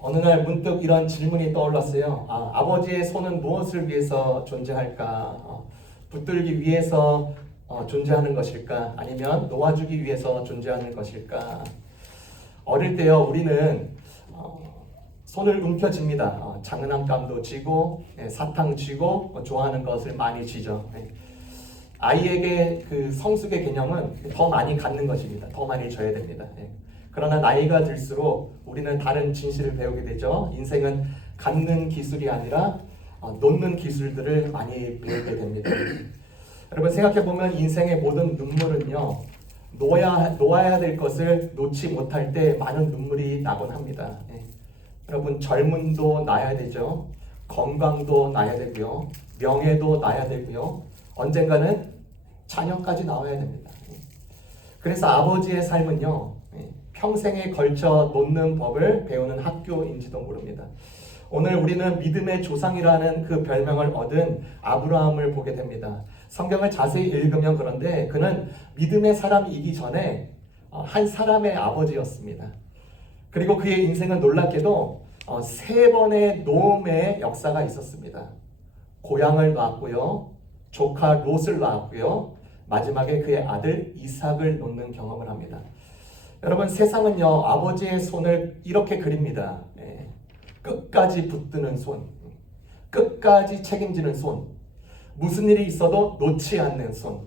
어느 날 문득 이런 질문이 떠올랐어요. 아버지의 손은 무엇을 위해서 존재할까? 붙들기 위해서 존재하는 것일까? 아니면 놓아주기 위해서 존재하는 것일까? 어릴 때요, 우리는 손을 움켜쥡니다. 장난감도 쥐고, 사탕 쥐고, 좋아하는 것을 많이 쥐죠. 아이에게 그 성숙의 개념은 더 많이 갖는 것입니다. 더 많이 줘야 됩니다. 그러나 나이가 들수록 우리는 다른 진실을 배우게 되죠. 인생은 갖는 기술이 아니라 놓는 기술들을 많이 배우게 됩니다. 여러분 생각해 보면 인생의 모든 눈물은요, 놓아야 될 것을 놓지 못할 때 많은 눈물이 나곤 합니다. 여러분 젊음도 나야 되죠. 건강도 나야 되고요. 명예도 나야 되고요. 언젠가는 자녀까지 나와야 됩니다. 그래서 아버지의 삶은요, 평생에 걸쳐 놓는 법을 배우는 학교인지도 모릅니다. 오늘 우리는 믿음의 조상이라는 그 별명을 얻은 아브라함을 보게 됩니다. 성경을 자세히 읽으면 그런데 그는 믿음의 사람이기 전에 한 사람의 아버지였습니다. 그리고 그의 인생은 놀랍게도 3번의 노음의 역사가 있었습니다. 고향을 낳았고요, 조카 롯을 낳았고요, 마지막에 그의 아들 이삭을 놓는 경험을 합니다. 여러분 세상은요, 아버지의 손을 이렇게 그립니다. 끝까지 붙드는 손, 끝까지 책임지는 손, 무슨 일이 있어도 놓지 않는 손,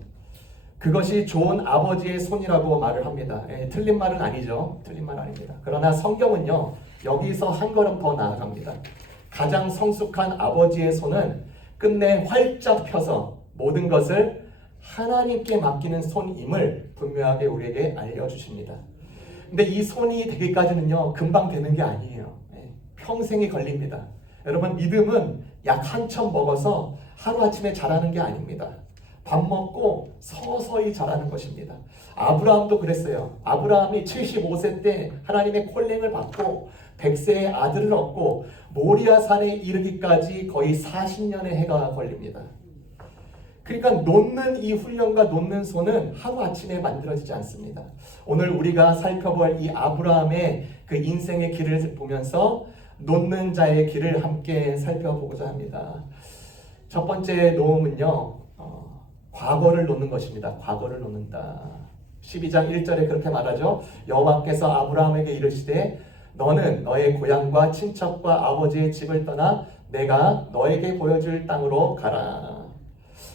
그것이 좋은 아버지의 손이라고 말을 합니다. 틀린 말은 아니죠. 틀린 말 아닙니다. 그러나 성경은요, 여기서 한 걸음 더 나아갑니다. 가장 성숙한 아버지의 손은 끝내 활짝 펴서 모든 것을 하나님께 맡기는 손임을 분명하게 우리에게 알려주십니다. 근데 이 손이 되기까지는요, 금방 되는 게 아니에요. 평생이 걸립니다. 여러분 믿음은 약 한참 먹어서 하루아침에 자라는 게 아닙니다. 밥 먹고 서서히 자라는 것입니다. 아브라함도 그랬어요. 아브라함이 75세 때 하나님의 콜링을 받고 100세의 아들을 얻고 모리아 산에 이르기까지 거의 40년의 해가 걸립니다. 그러니까 놓는 이 훈련과 놓는 손은 하루아침에 만들어지지 않습니다. 오늘 우리가 살펴볼 이 아브라함의 그 인생의 길을 보면서 놓는 자의 길을 함께 살펴보고자 합니다. 첫 번째 놓음은요, 과거를 놓는 것입니다. 과거를 놓는다. 12장 1절에 그렇게 말하죠. 여호와께서 아브라함에게 이르시되 너는 너의 고향과 친척과 아버지의 집을 떠나 내가 너에게 보여줄 땅으로 가라.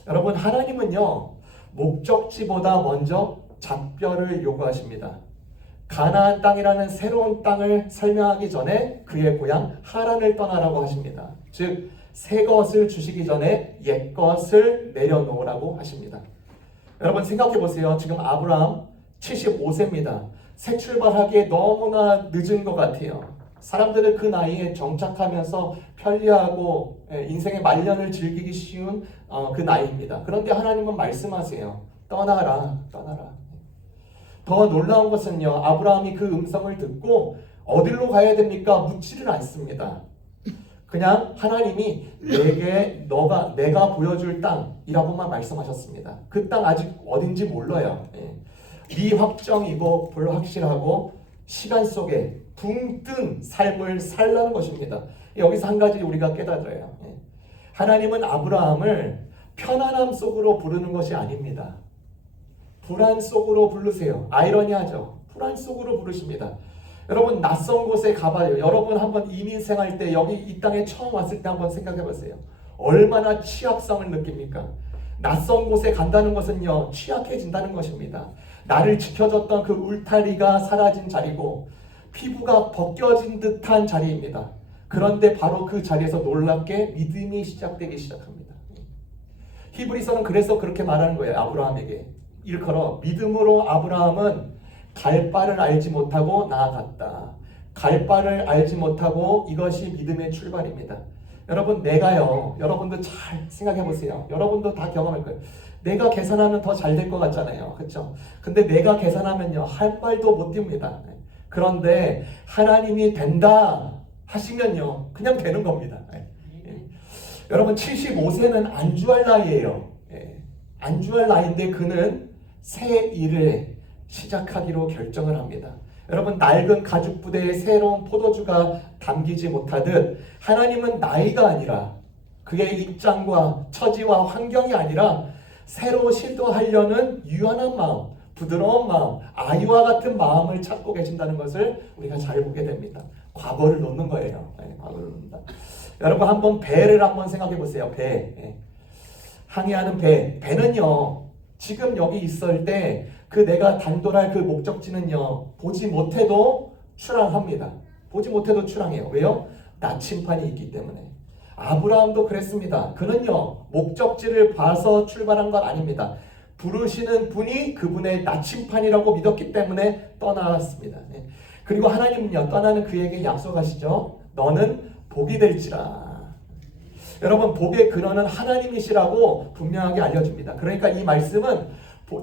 여러분 하나님은요, 목적지보다 먼저 작별을 요구하십니다. 가나안 땅이라는 새로운 땅을 설명하기 전에 그의 고향 하란을 떠나라고 하십니다. 즉 새 것을 주시기 전에 옛 것을 내려놓으라고 하십니다. 여러분 생각해 보세요. 지금 아브라함 75세입니다. 새 출발하기에 너무나 늦은 것 같아요. 사람들은 그 나이에 정착하면서 편리하고 인생의 말년을 즐기기 쉬운 그 나이입니다. 그런데 하나님은 말씀하세요. 떠나라, 떠나라. 더 놀라운 것은요, 아브라함이 그 음성을 듣고 어디로 가야 됩니까? 묻지를 않습니다. 그냥 하나님이 내가 보여줄 땅이라고만 말씀하셨습니다. 그 땅 아직 어딘지 몰라요. 미확정이고 불확실하고 시간 속에 붕 뜬 삶을 살라는 것입니다. 여기서 한 가지 우리가 깨달아요. 하나님은 아브라함을 편안함 속으로 부르는 것이 아닙니다. 불안 속으로 부르세요. 아이러니하죠. 불안 속으로 부르십니다. 여러분 낯선 곳에 가봐요. 여러분 한번 이민 생활 때 여기 이 땅에 처음 왔을 때 한번 생각해 보세요. 얼마나 취약성을 느낍니까? 낯선 곳에 간다는 것은요, 취약해진다는 것입니다. 나를 지켜줬던 그 울타리가 사라진 자리고 피부가 벗겨진 듯한 자리입니다. 그런데 바로 그 자리에서 놀랍게 믿음이 시작되기 시작합니다. 히브리서는 그래서 그렇게 말하는 거예요. 아브라함에게 일컬어 믿음으로 아브라함은 갈 바를 알지 못하고 나아갔다. 갈 바를 알지 못하고 이것이 믿음의 출발입니다. 여러분 내가요, 여러분도 잘 생각해 보세요. 여러분도 다 경험할 거예요. 내가 계산하면 더 잘 될 것 같잖아요. 그렇죠? 근데 내가 계산하면요, 할 말도 못 띄웁니다. 그런데 하나님이 된다 하시면요, 그냥 되는 겁니다. 여러분 75세는 안주할 나이예요. 안주할 나이인데 그는 새 일을 시작하기로 결정을 합니다. 여러분, 낡은 가죽 부대에 새로운 포도주가 담기지 못하듯 하나님은 나이가 아니라 그의 입장과 처지와 환경이 아니라 새로 시도하려는 유연한 마음, 부드러운 마음, 아이와 같은 마음을 찾고 계신다는 것을 우리가 잘 보게 됩니다. 과거를 놓는 거예요. 네, 과거를 놓는다. 여러분, 한번 배를 한번 생각해 보세요. 배. 네. 항해하는 배. 배는요, 지금 여기 있을 때 그 내가 단돌할 그 목적지는요, 보지 못해도 출항합니다. 보지 못해도 출항해요. 왜요? 나침판이 있기 때문에. 아브라함도 그랬습니다. 그는요, 목적지를 봐서 출발한 건 아닙니다. 부르시는 분이 그분의 나침판이라고 믿었기 때문에 떠나왔습니다. 그리고 하나님은요, 떠나는 그에게 약속하시죠. 너는 복이 될지라. 여러분, 복의 근원은 하나님이시라고 분명하게 알려줍니다. 그러니까 이 말씀은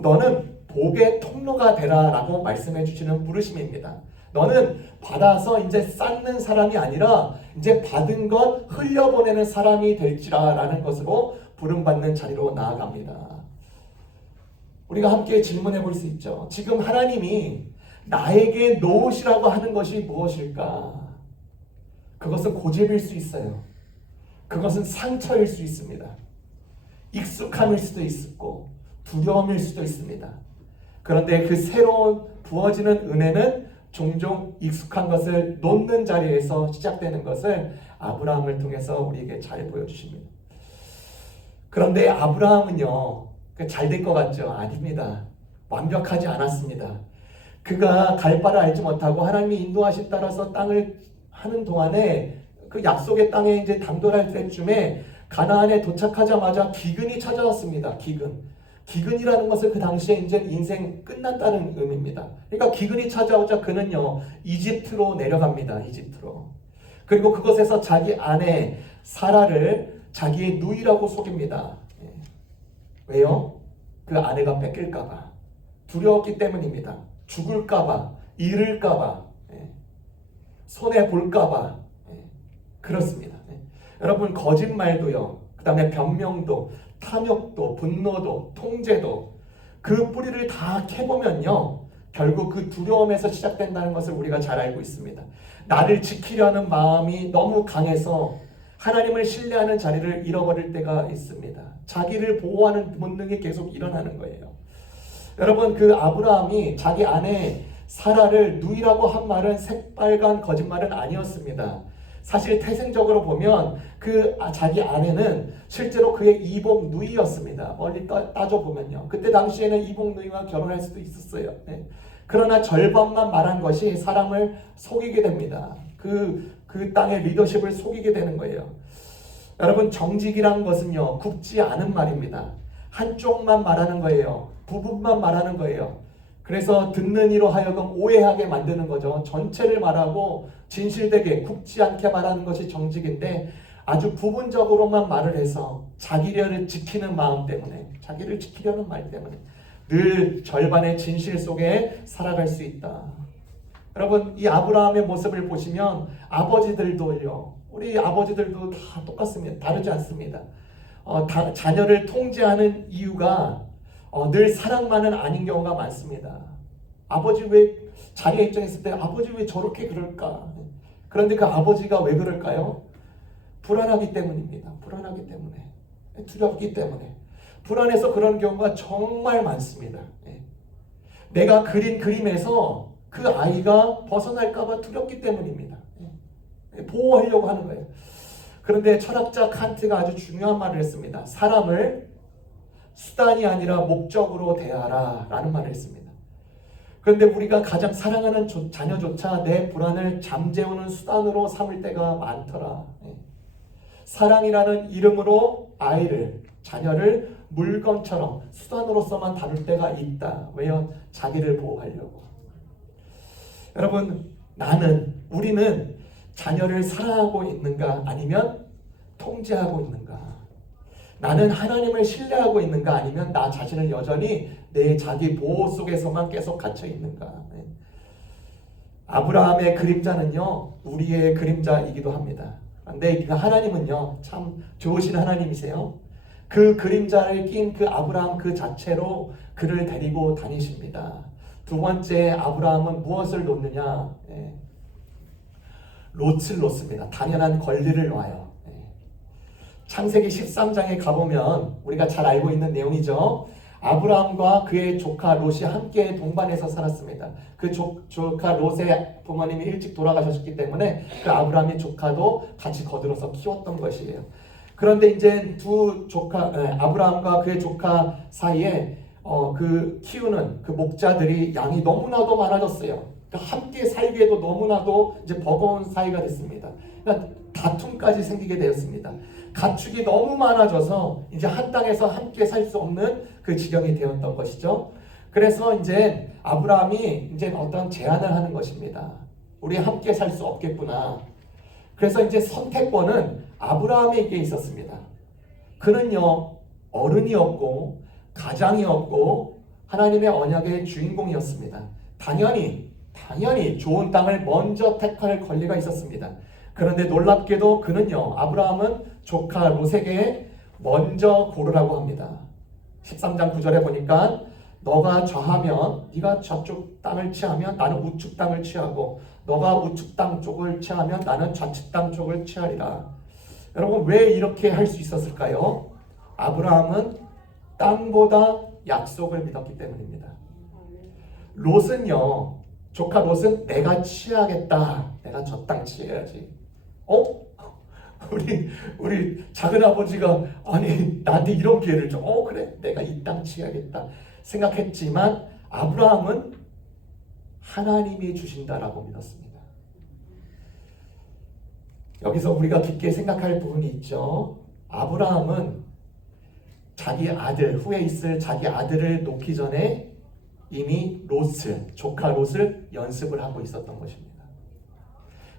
너는 복의 통로가 되라라고 말씀해 주시는 부르심입니다. 너는 받아서 이제 쌓는 사람이 아니라 이제 받은 것 흘려보내는 사람이 될지라라는 것으로 부름받는 자리로 나아갑니다. 우리가 함께 질문해 볼 수 있죠. 지금 하나님이 나에게 놓으시라고 하는 것이 무엇일까? 그것은 고집일 수 있어요. 그것은 상처일 수 있습니다. 익숙함일 수도 있고 두려움일 수도 있습니다. 그런데 그 새로운 부어지는 은혜는 종종 익숙한 것을 놓는 자리에서 시작되는 것을 아브라함을 통해서 우리에게 잘 보여주십니다. 그런데 아브라함은요, 잘 될 것 같죠? 아닙니다. 완벽하지 않았습니다. 그가 갈 바를 알지 못하고 하나님이 인도하신 따라서 땅을 하는 동안에 그 약속의 땅에 이제 당돌할 때쯤에 가나안에 도착하자마자 기근이 찾아왔습니다. 기근이라는 것은 그 당시에 이제 인생 끝난다는 의미입니다. 그러니까 기근이 찾아오자 그는요, 이집트로 내려갑니다. 이집트로. 그리고 그곳에서 자기 아내 사라를 자기의 누이라고 속입니다. 왜요? 그 아내가 뺏길까봐. 두려웠기 때문입니다. 죽을까봐, 잃을까봐, 손해볼까봐. 그렇습니다. 여러분, 거짓말도요, 그 다음에 변명도, 탐욕도, 분노도, 통제도, 그 뿌리를 다 캐보면요, 결국 그 두려움에서 시작된다는 것을 우리가 잘 알고 있습니다. 나를 지키려는 마음이 너무 강해서 하나님을 신뢰하는 자리를 잃어버릴 때가 있습니다. 자기를 보호하는 본능이 계속 일어나는 거예요. 여러분, 그 아브라함이 자기 아내 사라를 누이라고 한 말은 새빨간 거짓말은 아니었습니다. 사실 태생적으로 보면 그 자기 아내는 실제로 그의 이복 누이였습니다. 멀리 따져보면요. 그때 당시에는 이복 누이와 결혼할 수도 있었어요. 네. 그러나 절반만 말한 것이 사람을 속이게 됩니다. 그 땅의 리더십을 속이게 되는 거예요. 여러분, 정직이란 것은요, 굽지 않은 말입니다. 한쪽만 말하는 거예요. 부분만 말하는 거예요. 그래서 듣는 이로 하여금 오해하게 만드는 거죠. 전체를 말하고 진실되게 굽지 않게 말하는 것이 정직인데 아주 부분적으로만 말을 해서 자기를 지키는 마음 때문에, 자기를 지키려는 말 때문에 늘 절반의 진실 속에 살아갈 수 있다. 여러분, 이 아브라함의 모습을 보시면 아버지들도요, 우리 아버지들도 다 똑같습니다. 다르지 않습니다. 자녀를 통제하는 이유가 늘 사랑만은 아닌 경우가 많습니다. 아버지 왜 자리에 입장했을 때 아버지 왜 저렇게 그럴까? 그런데 그 아버지가 왜 그럴까요? 불안하기 때문입니다. 불안하기 때문에, 두렵기 때문에, 불안해서 그런 경우가 정말 많습니다. 내가 그린 그림에서 그 아이가 벗어날까봐 두렵기 때문입니다. 보호하려고 하는 거예요. 그런데 철학자 칸트가 아주 중요한 말을 했습니다. 사람을 수단이 아니라 목적으로 대하라 라는 말을 했습니다. 그런데 우리가 가장 사랑하는 자녀조차 내 불안을 잠재우는 수단으로 삼을 때가 많더라. 사랑이라는 이름으로 아이를, 자녀를 물건처럼 수단으로서만 다룰 때가 있다. 왜요? 자기를 보호하려고. 여러분, 우리는 자녀를 사랑하고 있는가 아니면 통제하고 있는가? 나는 하나님을 신뢰하고 있는가 아니면 나 자신을 여전히 내 자기 보호 속에서만 계속 갇혀 있는가? 아브라함의 그림자는요, 우리의 그림자이기도 합니다. 그런데 하나님은요, 참 좋으신 하나님이세요. 그 그림자를 낀 그 아브라함 그 자체로 그를 데리고 다니십니다. 두 번째 아브라함은 무엇을 놓느냐? 롯을 놓습니다. 당연한 권리를 놔요. 창세기 13장에 가보면 우리가 잘 알고 있는 내용이죠. 아브라함과 그의 조카 롯이 함께 동반해서 살았습니다. 그 조카 롯의 부모님이 일찍 돌아가셨기 때문에 그 아브라함의 조카도 같이 거들어서 키웠던 것이에요. 그런데 이제 아브라함과 그의 조카 사이에 그 키우는 그 목자들이 양이 너무나도 많아졌어요. 그러니까 함께 살기에도 너무나도 이제 버거운 사이가 됐습니다. 그러니까 다툼까지 생기게 되었습니다. 가축이 너무 많아져서 이제 한 땅에서 함께 살 수 없는 그 지경이 되었던 것이죠. 그래서 이제 아브라함이 이제 어떤 제안을 하는 것입니다. 우리 함께 살 수 없겠구나. 그래서 이제 선택권은 아브라함에게 있었습니다. 그는요, 어른이었고 가장이었고 하나님의 언약의 주인공이었습니다. 당연히 좋은 땅을 먼저 택할 권리가 있었습니다. 그런데 놀랍게도 그는요, 아브라함은 조카 롯에게 먼저 고르라고 합니다. 13장 9절에 보니까 너가 좌하면 네가 저쪽 땅을 취하면 나는 우측 땅을 취하고 너가 우측 땅 쪽을 취하면 나는 좌측 땅 쪽을 취하리라. 여러분, 왜 이렇게 할 수 있었을까요? 아브라함은 땅보다 약속을 믿었기 때문입니다. 롯은요, 조카 롯은 내가 취하겠다. 내가 저 땅 취해야지. 우리 작은 아버지가 아니 나한테 이런 기회를 줘. 그래, 내가 이 땅 취하겠다 생각했지만 아브라함은 하나님이 주신다라고 믿었습니다. 여기서 우리가 깊게 생각할 부분이 있죠. 아브라함은 자기 아들, 후에 있을 자기 아들을 놓기 전에 이미 조카 롯을 연습을 하고 있었던 것입니다.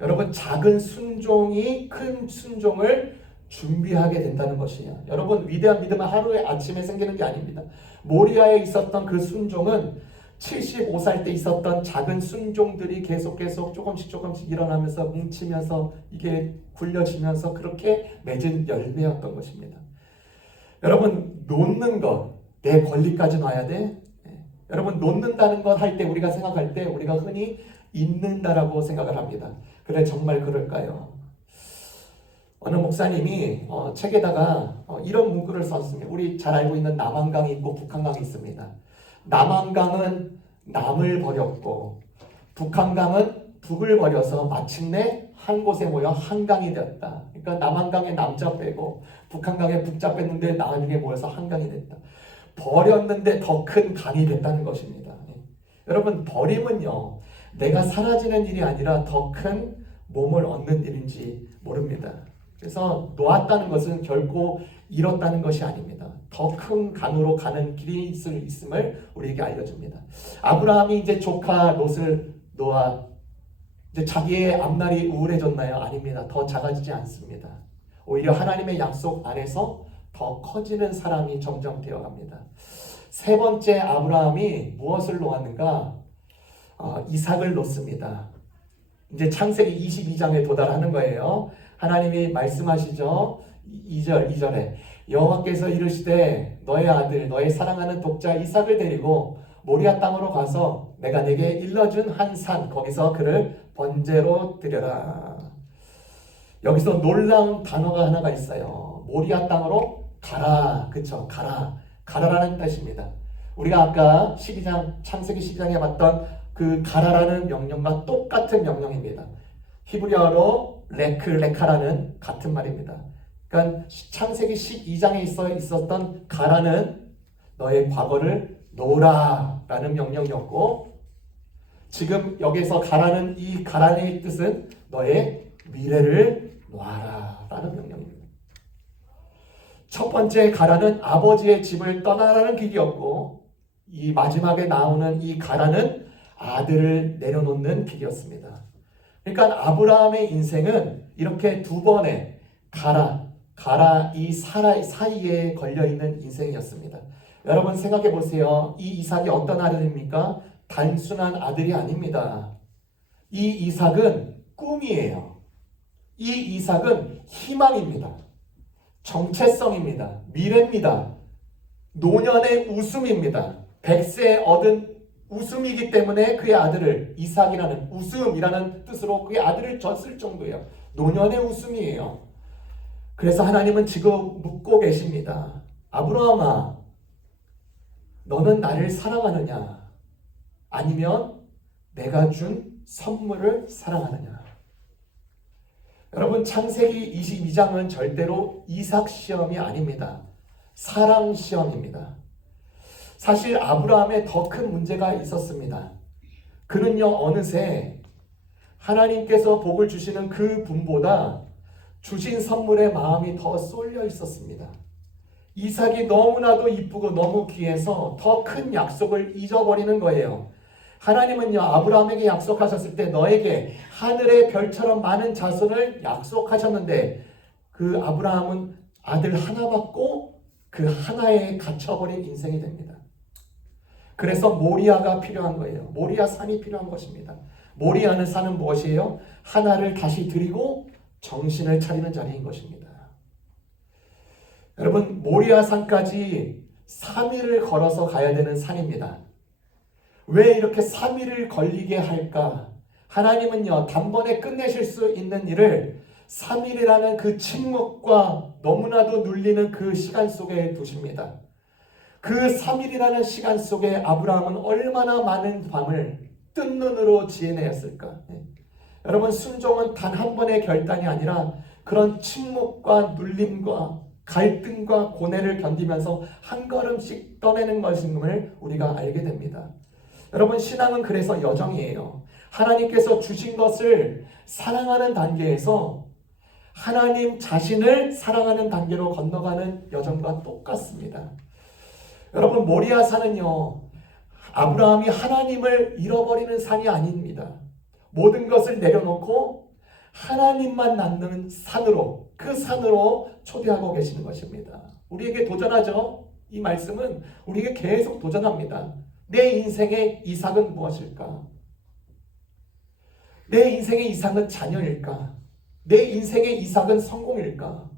여러분, 작은 순종이 큰 순종을 준비하게 된다는 것이에요. 여러분, 위대한 믿음은 하루에 아침에 생기는 게 아닙니다. 모리아에 있었던 그 순종은 75살 때 있었던 작은 순종들이 계속 조금씩 일어나면서 뭉치면서 이게 굴려지면서 그렇게 맺은 열매였던 것입니다. 여러분, 놓는 것, 내 권리까지 놔야 돼? 여러분, 놓는다는 것 할 때 우리가 생각할 때 우리가 흔히 잊는다라고 생각을 합니다. 그래, 정말 그럴까요? 어느 목사님이 책에다가 이런 문구를 썼습니다. 우리 잘 알고 있는 남한강이 있고 북한강이 있습니다. 남한강은 남을 버렸고 북한강은 북을 버려서 마침내 한 곳에 모여 한강이 되었다. 그러니까 남한강에 남자 빼고 북한강에 북자 뺐는데 나중에 모여서 한강이 됐다. 버렸는데 더 큰 강이 됐다는 것입니다. 여러분, 버림은요, 내가 사라지는 일이 아니라 더 큰 몸을 얻는 일인지 모릅니다. 그래서 놓았다는 것은 결코 잃었다는 것이 아닙니다. 더 큰 강으로 가는 길이 있음을 우리에게 알려줍니다. 아브라함이 이제 조카 롯을 놓아 이제 자기의 앞날이 우울해졌나요? 아닙니다. 더 작아지지 않습니다. 오히려 하나님의 약속 안에서 더 커지는 사람이 점점 되어갑니다. 세 번째 아브라함이 무엇을 놓았는가? 이삭을 놓습니다. 이제 창세기 22장에 도달하는 거예요. 하나님이 말씀하시죠. 2절에 여호와께서 이르시되 너의 아들 너의 사랑하는 독자 이삭을 데리고 모리아 땅으로 가서 내가 네게 일러준 한 산 거기서 그를 번제로 드려라. 여기서 놀라운 단어가 하나가 있어요. 모리아 땅으로 가라. 그쵸? 가라라는 뜻입니다. 우리가 아까 창세기 12장에 봤던 그 가라라는 명령과 똑같은 명령입니다. 히브리어로 레카라는 같은 말입니다. 그러니까 창세기 12장에 있었던 가라는 너의 과거를 놓으라라는 명령이었고, 지금 여기서 가라는 이 가라의 뜻은 너의 미래를 놓아라라는 명령입니다. 첫 번째 가라는 아버지의 집을 떠나라는 길이었고, 이 마지막에 나오는 이 가라는 아들을 내려놓는 길이었습니다. 그러니까 아브라함의 인생은 이렇게 두 번의 가라 이 사이에 걸려있는 인생이었습니다. 여러분 생각해 보세요. 이 이삭이 어떤 아들입니까? 단순한 아들이 아닙니다. 이 이삭은 꿈이에요. 이 이삭은 희망입니다. 정체성입니다. 미래입니다. 노년의 웃음입니다. 100세에 얻은 웃음이기 때문에 그의 아들을 이삭이라는 웃음이라는 뜻으로 그의 아들을 줬을 정도예요. 노년의 웃음이에요. 그래서 하나님은 지금 묻고 계십니다. 아브라함아, 너는 나를 사랑하느냐? 아니면 내가 준 선물을 사랑하느냐? 여러분, 창세기 22장은 절대로 이삭 시험이 아닙니다. 사랑 시험입니다. 사실 아브라함에 더 큰 문제가 있었습니다. 그는요, 어느새 하나님께서 복을 주시는 그 분보다 주신 선물에 마음이 더 쏠려 있었습니다. 이삭이 너무나도 이쁘고 너무 귀해서 더 큰 약속을 잊어버리는 거예요. 하나님은요, 아브라함에게 약속하셨을 때 너에게 하늘의 별처럼 많은 자손을 약속하셨는데 그 아브라함은 아들 하나 받고 그 하나에 갇혀버린 인생이 됩니다. 그래서 모리아가 필요한 거예요. 모리아 산이 필요한 것입니다. 모리아는 산은 무엇이에요? 하나를 다시 드리고 정신을 차리는 자리인 것입니다. 여러분, 모리아 산까지 3일을 걸어서 가야 되는 산입니다. 왜 이렇게 3일을 걸리게 할까? 하나님은요, 단번에 끝내실 수 있는 일을 3일이라는 그 침묵과 너무나도 눌리는 그 시간 속에 두십니다. 그 3일이라는 시간 속에 아브라함은 얼마나 많은 밤을 뜬 눈으로 지내었을까? 여러분, 순종은 단 한 번의 결단이 아니라 그런 침묵과 눌림과 갈등과 고뇌를 견디면서 한 걸음씩 떠내는 것임을 우리가 알게 됩니다. 여러분, 신앙은 그래서 여정이에요. 하나님께서 주신 것을 사랑하는 단계에서 하나님 자신을 사랑하는 단계로 건너가는 여정과 똑같습니다. 여러분, 모리아 산은요, 아브라함이 하나님을 잃어버리는 산이 아닙니다. 모든 것을 내려놓고 하나님만 남는 산으로, 그 산으로 초대하고 계시는 것입니다. 우리에게 도전하죠. 이 말씀은 우리에게 계속 도전합니다. 내 인생의 이삭은 무엇일까? 내 인생의 이삭은 자녀일까? 내 인생의 이삭은 성공일까?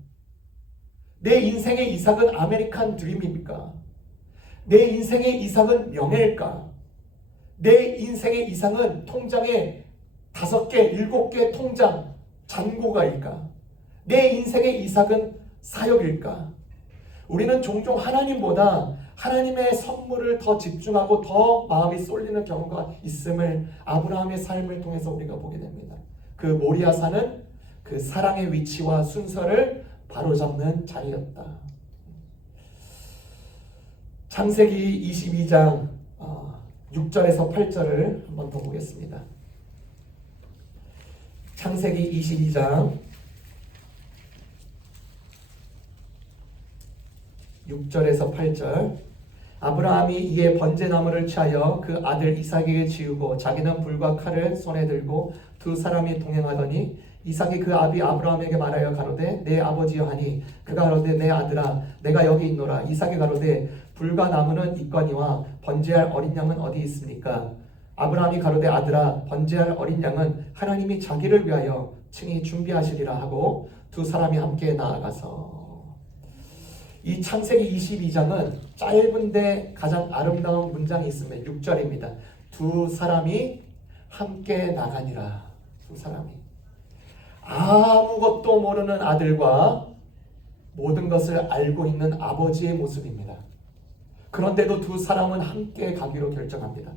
내 인생의 이삭은 아메리칸 드림입니까? 내 인생의 이삭은 명예일까? 내 인생의 이삭은 통장에 5개, 7개 통장 잔고가일까? 내 인생의 이삭은 사역일까? 우리는 종종 하나님보다 하나님의 선물을 더 집중하고 더 마음이 쏠리는 경우가 있음을 아브라함의 삶을 통해서 우리가 보게 됩니다. 그 모리아산은 그 사랑의 위치와 순서를 바로잡는 자리였다. 창세기 22장 6절에서 8절을 한번 더 보겠습니다. 창세기 22장 6절에서 8절. 아브라함이 이에 번제나무를 취하여 그 아들 이삭에게 지우고 자기는 불과 칼을 손에 들고 두 사람이 동행하더니 이삭이 그 아비 아브라함에게 말하여 가로되 내 아버지여 하니 그가 가로되 내 아들아 내가 여기 있노라. 이삭이 가로되 불과 나무는 있거니와 번제할 어린 양은 어디 있습니까? 아브라함이 가로되 아들아 번제할 어린 양은 하나님이 자기를 위하여 친히 준비하시리라 하고 두 사람이 함께 나아가서. 이 창세기 22장은 짧은데 가장 아름다운 문장이 있습니다. 6절입니다. 두 사람이 함께 나가니라. 두 사람이 아무것도 모르는 아들과 모든 것을 알고 있는 아버지의 모습입니다. 그런데도 두 사람은 함께 가기로 결정합니다.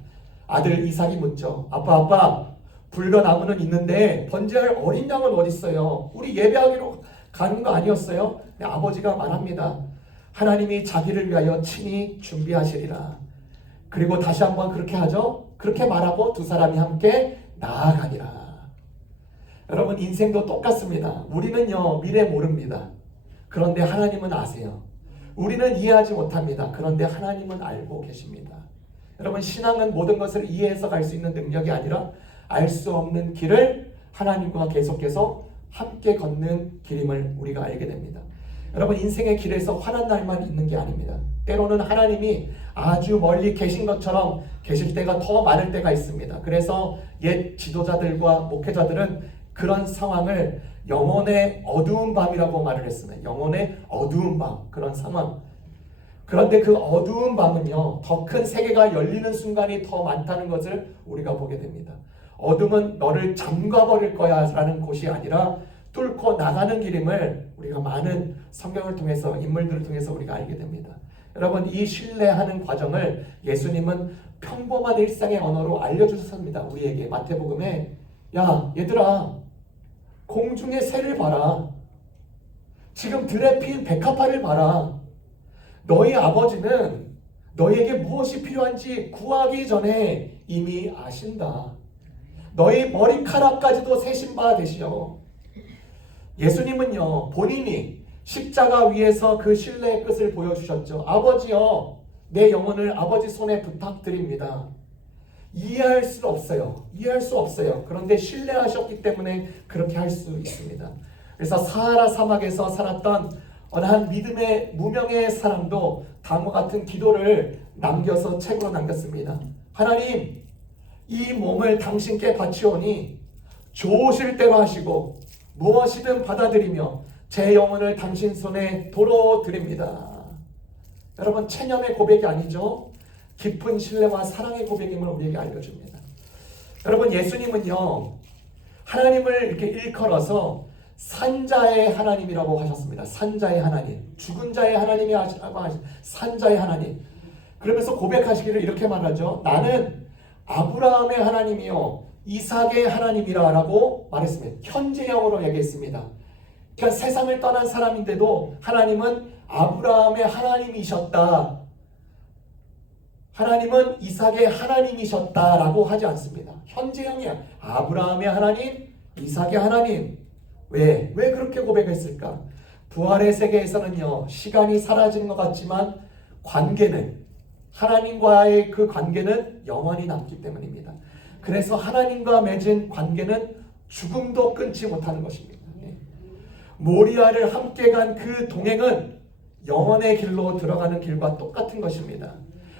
아들 이삭이 묻죠. 아빠 불과 나무는 있는데 번제할 어린 양은 어디 있어요? 우리 예배하기로 가는 거 아니었어요? 아버지가 말합니다. 하나님이 자기를 위하여 친히 준비하시리라. 그리고 다시 한번 그렇게 하죠. 그렇게 말하고 두 사람이 함께 나아가니라. 여러분, 인생도 똑같습니다. 우리는요 미래 모릅니다. 그런데 하나님은 아세요. 우리는 이해하지 못합니다. 그런데 하나님은 알고 계십니다. 여러분, 신앙은 모든 것을 이해해서 갈 수 있는 능력이 아니라 알 수 없는 길을 하나님과 계속해서 함께 걷는 길임을 우리가 알게 됩니다. 여러분, 인생의 길에서 환한 날만 있는 게 아닙니다. 때로는 하나님이 아주 멀리 계신 것처럼 계실 때가 더 많을 때가 있습니다. 그래서 옛 지도자들과 목회자들은 그런 상황을 영혼의 어두운 밤이라고 말을 했습니다. 영혼의 어두운 밤, 그런 상황. 그런데 그 어두운 밤은요, 더 큰 세계가 열리는 순간이 더 많다는 것을 우리가 보게 됩니다. 어둠은 너를 잠가버릴 거야 라는 곳이 아니라 뚫고 나가는 길임을 우리가 많은 성경을 통해서, 인물들을 통해서 우리가 알게 됩니다. 여러분, 이 신뢰하는 과정을 예수님은 평범한 일상의 언어로 알려주셨습니다. 우리에게 마태복음에, 야 얘들아, 공중의 새를 봐라. 지금 들에 핀 백합화를 봐라. 너희 아버지는 너희에게 무엇이 필요한지 구하기 전에 이미 아신다. 너희 머리카락까지도 세신 바 되시오. 예수님은요, 본인이 십자가 위에서 그 신뢰의 끝을 보여주셨죠. 아버지여, 내 영혼을 아버지 손에 부탁드립니다. 이해할 수 없어요. 이해할 수 없어요. 그런데 신뢰하셨기 때문에 그렇게 할 수 있습니다. 그래서 사하라 사막에서 살았던 어느 한 믿음의 무명의 사람도 다음과 같은 기도를 남겨서 책으로 남겼습니다. 하나님, 이 몸을 당신께 바치오니 좋으실 대로 하시고 무엇이든 받아들이며 제 영혼을 당신 손에 도로 드립니다. 여러분, 체념의 고백이 아니죠. 깊은 신뢰와 사랑의 고백임을 우리에게 알려줍니다. 여러분, 예수님은요, 하나님을 이렇게 일컬어서 산자의 하나님이라고 하셨습니다. 산자의 하나님, 죽은 자의 하나님이 아니라고 하신 산자의 하나님. 그러면서 고백하시기를 이렇게 말하죠. 나는 아브라함의 하나님이요 이삭의 하나님이라 라고 말했습니다. 현재형으로 얘기했습니다. 그러니까 세상을 떠난 사람인데도 하나님은 아브라함의 하나님이셨다, 하나님은 이삭의 하나님이셨다라고 하지 않습니다. 현재형이야. 아브라함의 하나님, 이삭의 하나님. 왜 그렇게 고백했을까? 부활의 세계에서는요, 시간이 사라지는 것 같지만 관계는, 하나님과의 그 관계는 영원히 남기 때문입니다. 그래서 하나님과 맺은 관계는 죽음도 끊지 못하는 것입니다. 모리아를 함께 간 그 동행은 영원의 길로 들어가는 길과 똑같은 것입니다.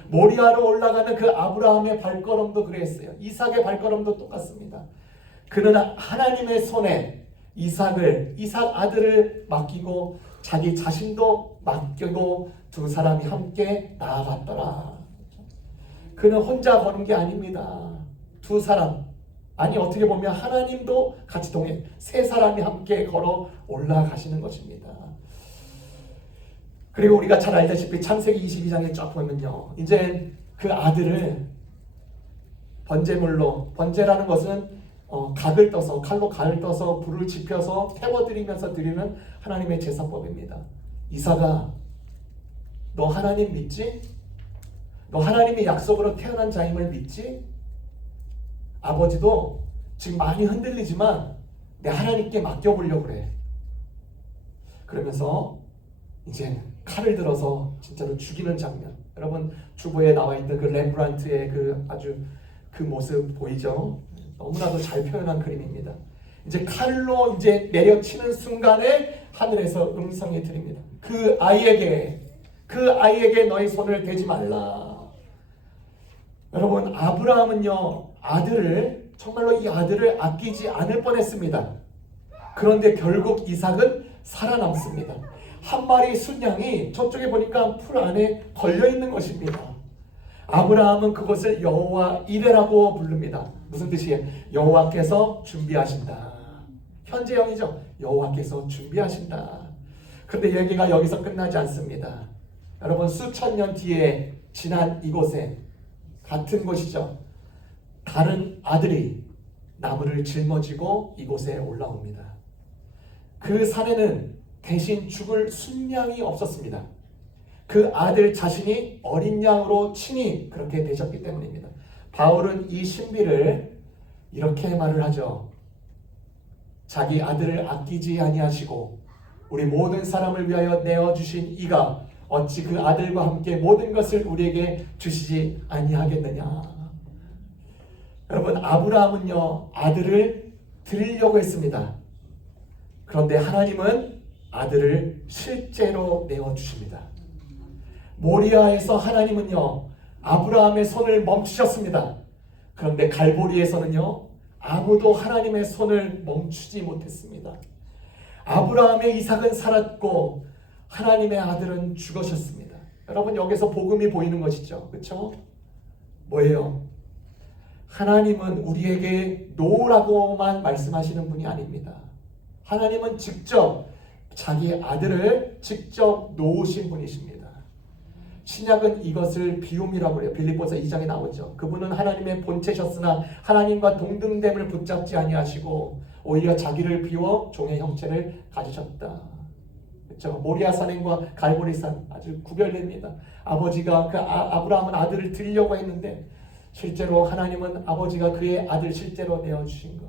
모리아로 올라가는 그 아브라함의 발걸음도 그랬어요. 이삭의 발걸음도 똑같습니다. 그는 하나님의 손에 이삭 아들을 맡기고 자기 자신도 맡기고 두 사람이 함께 나아갔더라. 그는 혼자 걸은 게 아닙니다. 두 사람, 아니 어떻게 보면 하나님도 같이 동행, 세 사람이 함께 걸어 올라가시는 것입니다. 그리고 우리가 잘 알다시피 창세기 22장에 쫙 보면요, 이제 그 아들을 번제물로, 번제라는 것은 각을 떠서, 칼로 각을 떠서 불을 지펴서 태워드리면서 드리는 하나님의 제사법입니다. 이삭아, 너 하나님 믿지? 너 하나님의 약속으로 태어난 자임을 믿지? 아버지도 지금 많이 흔들리지만 내 하나님께 맡겨보려고 그래. 그러면서 이제 칼을 들어서 진짜로 죽이는 장면. 여러분, 주보에 나와 있는 그 렘브란트의 그 아주 그 모습 보이죠? 너무나도 잘 표현한 그림입니다. 이제 칼로 이제 내려치는 순간에 하늘에서 음성이 들립니다. 그 아이에게 너희 손을 대지 말라. 여러분, 아브라함은요, 아들을, 정말로 이 아들을 아끼지 않을 뻔했습니다. 그런데 결국 이삭은 살아남습니다. 한 마리 순양이 저쪽에 보니까 풀 안에 걸려 있는 것입니다. 아브라함은 그것을 여호와 이레라고 부릅니다. 무슨 뜻이에요? 여호와께서 준비하신다. 현재형이죠. 여호와께서 준비하신다. 그런데 얘기가 여기서 끝나지 않습니다. 여러분, 수천 년 뒤에 지난 이곳에 같은 곳이죠. 다른 아들이 나무를 짊어지고 이곳에 올라옵니다. 그 산에는 대신 죽을 순양이 없었습니다. 그 아들 자신이 어린 양으로 친히 그렇게 되셨기 때문입니다. 바울은 이 신비를 이렇게 말을 하죠. 자기 아들을 아끼지 아니하시고 우리 모든 사람을 위하여 내어주신 이가 어찌 그 아들과 함께 모든 것을 우리에게 주시지 아니하겠느냐. 여러분, 아브라함은요, 아들을 드리려고 했습니다. 그런데 하나님은 아들을 실제로 내어주십니다. 모리아에서 하나님은요, 아브라함의 손을 멈추셨습니다. 그런데 갈보리에서는요, 아무도 하나님의 손을 멈추지 못했습니다. 아브라함의 이삭은 살았고 하나님의 아들은 죽으셨습니다. 여러분 여기서 복음이 보이는 것이죠. 그렇죠? 뭐예요? 하나님은 우리에게 놓으라고만 말씀하시는 분이 아닙니다. 하나님은 직접 자기 아들을 직접 놓으신 분이십니다. 신약은 이것을 비움이라고 해요. 빌립보서 2장에 나오죠. 그분은 하나님의 본체셨으나 하나님과 동등됨을 붙잡지 아니하시고 오히려 자기를 비워 종의 형체를 가지셨다. 그렇죠? 모리아 산행과 갈보리산 아주 구별됩니다. 아버지가 아브라함은 아들을 드리려고 했는데 실제로 하나님은 아버지가 그의 아들 실제로 내어주신 것.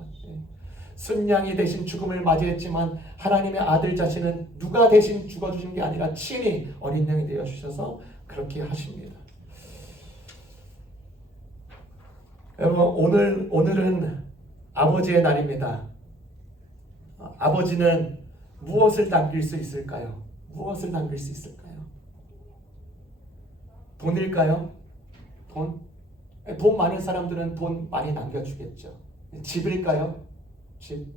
순양이 대신 죽음을 맞이했지만 하나님의 아들 자신은 누가 대신 죽어주신 게 아니라 친히 어린 양이 되어주셔서 그렇게 하십니다. 여러분 오늘은 아버지의 날입니다. 아버지는 무엇을 남길 수 있을까요? 무엇을 남길 수 있을까요? 돈일까요? 돈? 돈 많은 사람들은 돈 많이 남겨주겠죠. 집일까요? 집?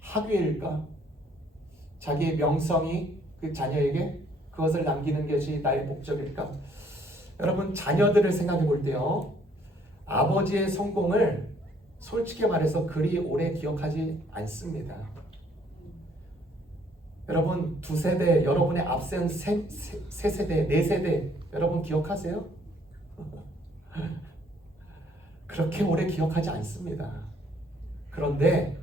학위일까? 자기의 명성이 그 자녀에게 그것을 남기는 것이 나의 목적일까? 여러분 자녀들을 생각해 볼 때요, 아버지의 성공을 솔직히 말해서 그리 오래 기억하지 않습니다. 여러분 두 세대, 여러분의 앞선 세 세대, 네 세대 여러분 기억하세요? 그렇게 오래 기억하지 않습니다. 그런데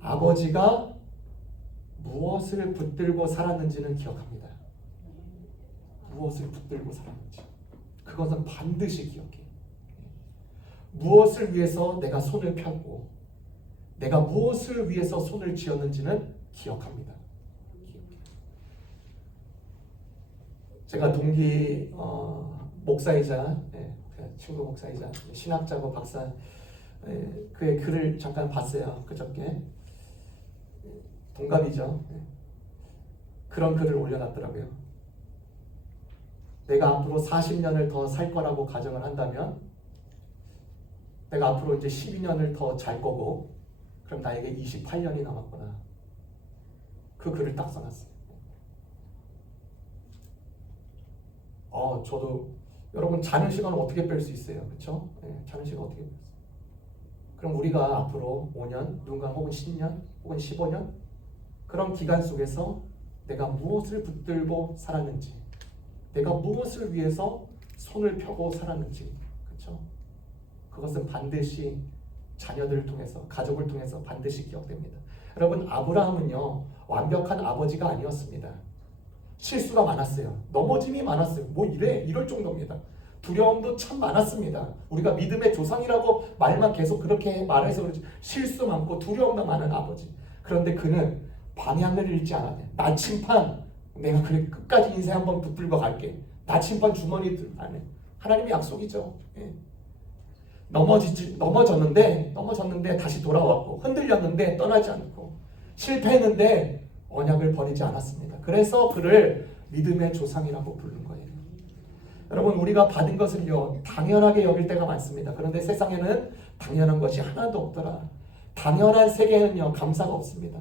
아버지가 무엇을 붙들고 살았는지는 기억합니다. 무엇을 붙들고 살았는지 그것은 반드시 기억해요. 무엇을 위해서 내가 손을 폈고 내가 무엇을 위해서 손을 쥐었는지는 기억합니다. 제가 동기 목사이자 친구 목사이자 신학자고 박사 그의 글을 잠깐 봤어요. 그저께. 동갑이죠. 그런 글을 올려놨더라고요. 내가 앞으로 40년을 더 살 거라고 가정을 한다면 내가 앞으로 이제 12년을 더 잘 거고 그럼 나에게 28년이 남았구나. 그 글을 딱 써놨어요. 저도 여러분 자는 시간을 어떻게 뺄 수 있어요? 그렇죠? 자는 시간 어떻게 뺄 수 있어요? 그럼 우리가 앞으로 5년, 누군가 혹은 10년, 혹은 15년 그런 기간 속에서 내가 무엇을 붙들고 살았는지, 내가 무엇을 위해서 손을 펴고 살았는지, 그렇죠? 그것은 반드시 자녀들을 통해서, 가족을 통해서 반드시 기억됩니다. 여러분 아브라함은요 완벽한 아버지가 아니었습니다. 실수가 많았어요. 넘어짐이 많았어요. 이럴 정도입니다. 두려움도 참 많았습니다. 우리가 믿음의 조상이라고 말만 계속 그렇게 말해서 그렇지 실수 많고 두려움도 많은 아버지. 그런데 그는 방향을 잃지 않았네. 나침반 내가 그래 끝까지 인생 한번 붙들고 갈게. 나침반 주머니 안에 하나님의 약속이죠. 넘어졌는데 다시 돌아왔고 흔들렸는데 떠나지 않고 실패했는데 언약을 버리지 않았습니다. 그래서 그를 믿음의 조상이라고 부른 거예요. 여러분 우리가 받은 것을요 당연하게 여길 때가 많습니다. 그런데 세상에는 당연한 것이 하나도 없더라. 당연한 세계는요 감사가 없습니다.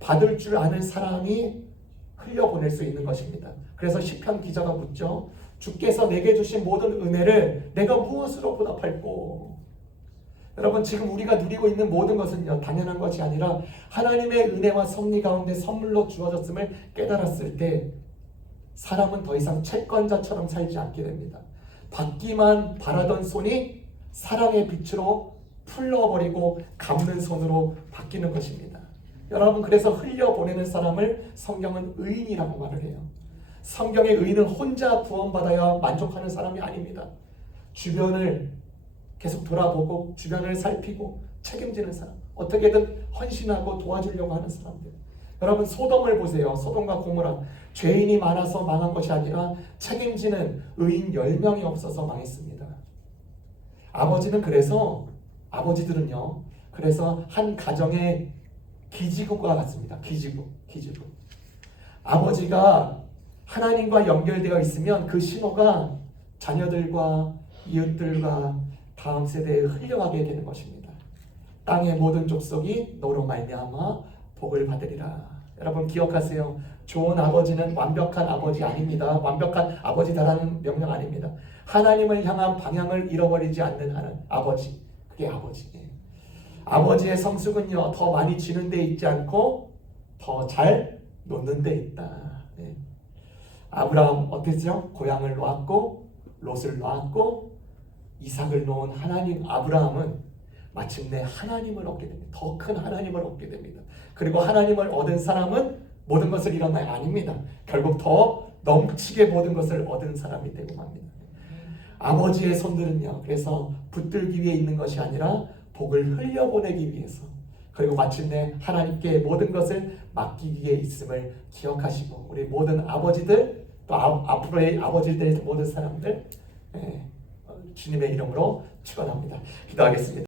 받을 줄 아는 사람이 흘려보낼 수 있는 것입니다. 그래서 시편 기자가 묻죠. 주께서 내게 주신 모든 은혜를 내가 무엇으로 보답할꼬? 여러분 지금 우리가 누리고 있는 모든 것은요 당연한 것이 아니라 하나님의 은혜와 섭리 가운데 선물로 주어졌음을 깨달았을 때 사람은 더 이상 채권자처럼 살지 않게 됩니다. 받기만 바라던 손이 사랑의 빛으로 풀러버리고 갚는 손으로 바뀌는 것입니다. 여러분 그래서 흘려보내는 사람을 성경은 의인이라고 말을 해요. 성경의 의인은 혼자 구원받아야 만족하는 사람이 아닙니다. 주변을 계속 돌아보고 주변을 살피고 책임지는 사람, 어떻게든 헌신하고 도와주려고 하는 사람들. 여러분 소돔을 보세요. 소돔과 고모라 죄인이 많아서 망한 것이 아니라 책임지는 의인 10명이 없어서 망했습니다. 아버지들은요 그래서 한 가정의 기지국과 같습니다. 기지국. 아버지가 하나님과 연결되어 있으면 그 신호가 자녀들과 이웃들과 다음 세대에 흘려가게 되는 것입니다. 땅의 모든 족속이 너로 말미암아 복을 받으리라. 여러분 기억하세요. 좋은 아버지는 완벽한 아버지 아닙니다. 완벽한 아버지 달라는 명령 아닙니다. 하나님을 향한 방향을 잃어버리지 않는 아버지. 그게 아버지예요. 아버지의 성숙은요, 더 많이 쥐는 데 있지 않고 더 잘 놓는 데 있다. 네. 아브라함 어땠죠? 고향을 놓았고 롯을 놓았고 이삭을 놓은 하나님 아브라함은 마침내 하나님을 얻게 됩니다. 더 큰 하나님을 얻게 됩니다. 그리고 하나님을 얻은 사람은 모든 것을 잃었나요? 아닙니다. 결국 더 넘치게 모든 것을 얻은 사람이 되고 맙니다. 아버지의 손들은요, 그래서 붙들기 위해 있는 것이 아니라 복을 흘려보내기 위해서, 그리고 마침내 하나님께 모든 것을 맡기기 위해 있음을 기억하시고, 우리 모든 아버지들, 또 앞으로의 아버지들 모든 사람들, 주님의 이름으로 축원합니다. 기도하겠습니다.